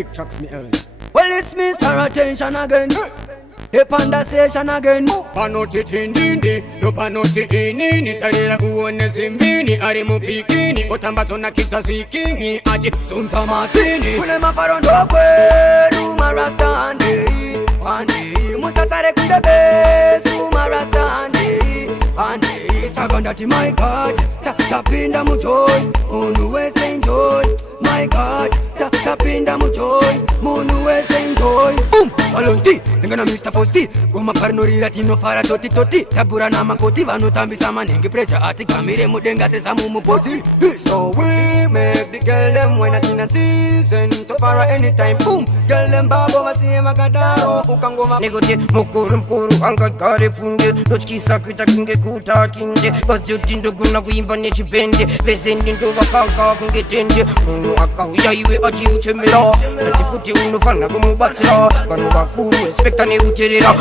big tracks me early. Well, it's Mr. Attention again. The panda station again. Panoti tindindi, no panoti inini. Tarira uone simbini, ari mupikini. Otambato na kita sikingi, aji sunta masini. Kule mafarondo kwe, Numa Rasta andi, andi. Musasare kundebe, Numa Rasta andi, andi. Sagandati my God, tapinda mujoy, unuwe enjoy. My God, tapinda mujoy, munuwe enjoy. Boom, alonti, ngana Mr. Fosti. Goma parnori tino fara toti toti. Tabura na makoti vanu tambi sama ningi pressure ati kamire mudenga se samu mupoti. So we make the girl them when at in a season to fara anytime. Boom, girl them babo wasiye makadaro ukangoma. Negote mukuru anga kare funge. Dochki sakwita kinge kuta kinge. Bajuti ndoguna kuimba nechipende. Vesendi ndo wakaka kunge tende. Akauya iwe aji uchemera. Natifuti unufana kumubatira. Vanu wakuru respecta ne uterera.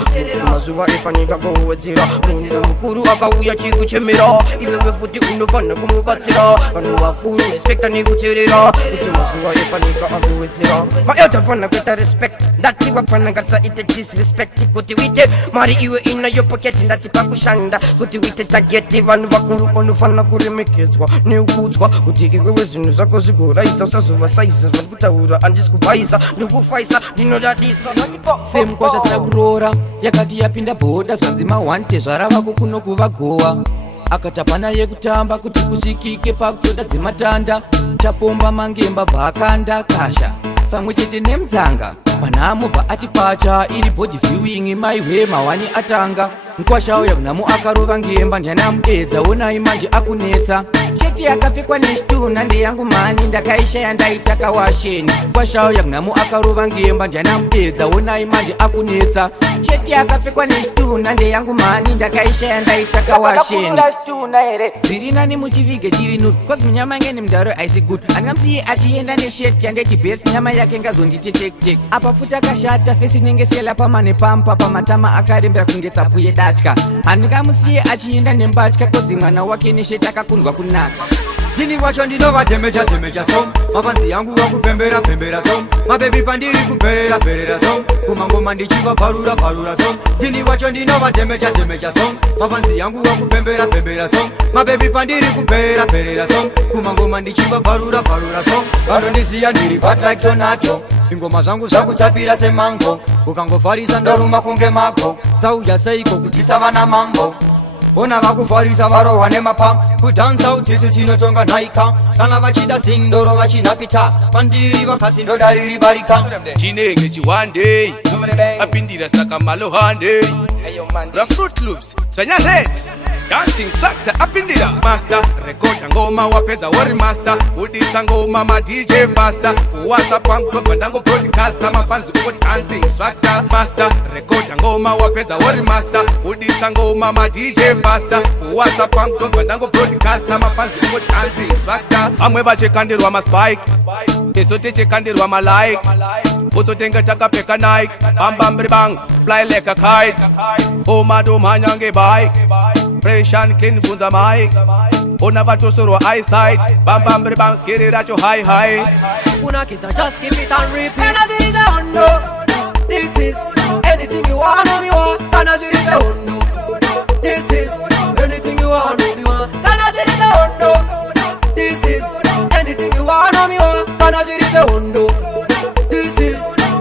Mazuva epanika kuwedzera. Mundu mukuru akauya chikuchemera. Iwe wefuti unufana kumubatira. Vanu wakuru respecta ne uterera. Mazuva epanika kuwedzera. Maelta fana kweta respect. Ndati wakfana katsa ite disrespect. Kuti wite mari iwe ina yo pocket. Ndati pakushanda. Kuti wite tageti. Vanu wakuru unufana kuremekedzwa. Neukudzwa. Kuti iwe wezinu zako zigora. Usazuva saiza. Vakutaura andiskubaisa. Ndukufaisa. Dinodadisa. Same kwasha sina kurora. Yakati yapinda boda zvanzima wante zvarava kukuno kuvagowa. Akatapana yekutamba kuti kushikike pakutoda dzimatanda. Chapomba mangemba bhakanda kasha pamwe chete nemudzanga. Panhamobva ati pacha iri body viewing maiwe mawani atanga. Nkwashauya kunhamu akarova ngemba ndianamudedza onai manje akunetsa. Sheti yakapfekwa neshituna ndeyangu mani ndakaishaya ndaitaka washeni. Nkwashauya kunhamu akarova ngemba ndianamudedza onai manje akunetsa. Sheti yakapfekwa neshituna ndeyangu mani ndakaishaya ndaitaka washeni. Dziri nani muchivige chiri nude cause munyama yange nemudaro aisi good. Andingamusiye achienda nesheti yandeti best nyama yake ngazonditi tek. Apa futi akashata fesi nengesela pamane pampa pamatama akarembera kunge tsapu yedatya. Handingamusiye achienda nembatya kodzi mwana wake nesheti akakundwa kunaka. Tini wacho ndinova temecha som. Mafanzi yangu wakupembera som. Mabebi pandiri kuperera som. Kumangoma ndichiva parura som. Tini wacho ndinova temecha som. Mafanzi yangu wakupembera som. Mabebi pandiri kuperera som. Kumangoma ndichiva parura som. Vanondisiya ndiri bad like tonato. Ingoma zangu zakutapira semango. Ukangofarisa ndoruma kunge mako. Sauya seiko kutisa vana mambo. Ona vakufarisa varohwa nemapam. Kudansa utisu chinotonga naika. Kana vachida sindoro vachinapita. Pandiri vakati ndodariri barika. Chinenge chiwande apindira saka malohande. Ra Fruit Loops chanya red dancing sakta apindira master. Rekoda ngoma wapedza wori master. Udisa ngoma ma DJ faster. WhatsApp pango bandango broadcaster. Mafanzi uko dancing sakta master. Rekoda ngoma wapedza wori master. Udisa ngoma ma DJ faster. WhatsApp pango bandango broadcaster. Mafanzi uko dancing sakta. Amwe vachekandirwa ma spike. Esote chekandirwa ma like. Uzotenga takapeka Nike. Bam bang fly like a kite. Omado manyange bike. Fresh and clean funza mic. Ona vatosoro eyesight. Bam bang scary racho high. Una kisa just keep it and repeat. Energy the unknown. This is anything you want of me want. Energy the unknown. This is anything you want of me want. Energy the unknown. This is anything you want of me want. Energy the unknown. This is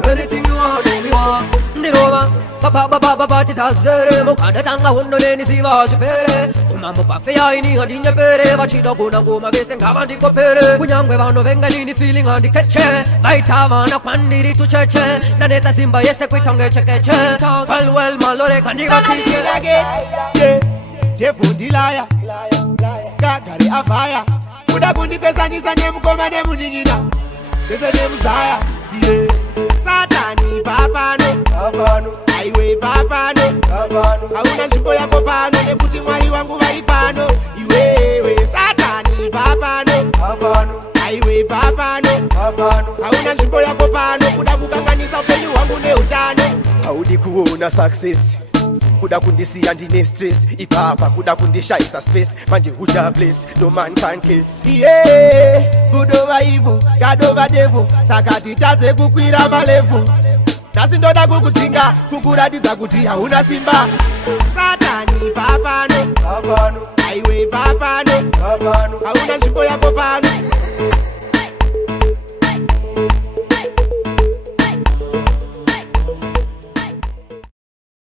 anything you want of me want. Nirova. Baba titazere mukanda tanga hondo leni siva chipere. Umambo pafeya ini handinye pere. Vachida kuna ngoma vese ngava ndiko pere. Kunyangwe vano venga nini feeling handi keche. Maitava na kwandiri tucheche. Naneta simba yese kwitonge chekeche. Kalwel malore kandiga tiche. Yeah, Jefu dilaya. Gagari afaya. Muda kundi pesa nisa nemukoma nemuningina. Pesa nemuzaya. Yeah. Satani papano. Aiwe papano. Hauna nzvimbo yako pano nekuti mwari wangu vari pano. Iwewe Satani papano. Aiwe papano. Hauna nzvimbo yako pano kuda kukanganisa upenyu hwangu neutano. Haudi kuona success. kuda kundisiya ndine stress ipapa kuda kundishayisa space manje uja place no man can kiss yeah good over evil god over devil sakati tadze kukwira malevel tasindoda kukudzinga kukuratidza kuti hauna simba satani papano aiwe papano hauna nzvimbo yako pano